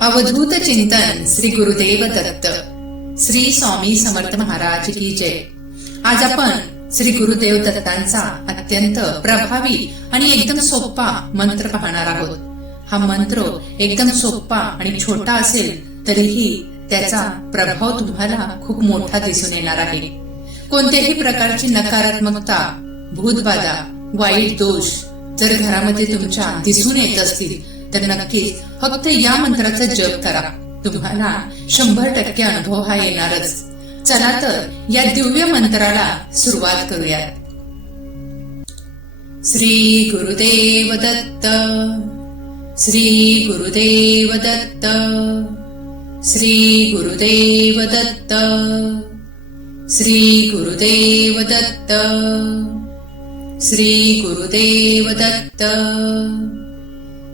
अवधूत चिंतन श्री गुरुदेव दत्त. श्री स्वामी समर्थ महाराज की जय. आज आपण श्री गुरुदेव दत्तांचा अत्यंत प्रभावी आणि एकदम सोपा मंत्र पाहणार आहोत. हा मंत्र एकदम सोपा आणि छोटा असेल तरीही त्याचा प्रभाव तुम्हाला खूप मोठा दिसून येणार आहे. कोणत्याही प्रकारची नकारात्मकता भूतबाधा वाईट दोष जर घरामध्ये तुमच्या दिसून येत असतील तर नक्कीच फक्त या मंत्राचा जप करा. तुम्हाला शंभर टक्के अनुभव हा येणारच. चला तर या दिव्य मंत्राला सुरुवात करूयात. श्री गुरुदेव दत्त श्री गुरुदेव दत्त श्री गुरुदेव दत्त श्री गुरुदेव दत्त श्री गुरुदेव दत्त.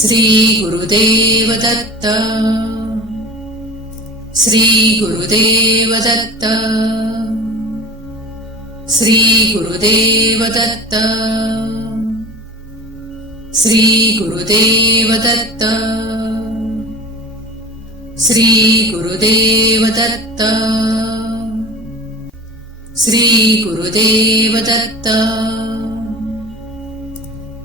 त्त श्रीगुरुदत्त श्रीगुरुदत्त श्रीगुरुदेवदत्त।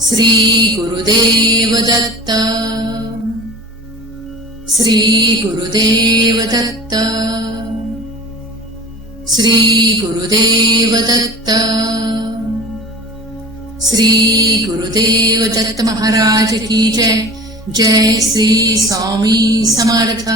श्रीगुरुदेव दत्त श्रीगुरुदेव दत्त श्रीगुरुदेव दत्त श्रीगुरुदेव दत्त महाराज की जय। जय श्री स्वामी समर्थ।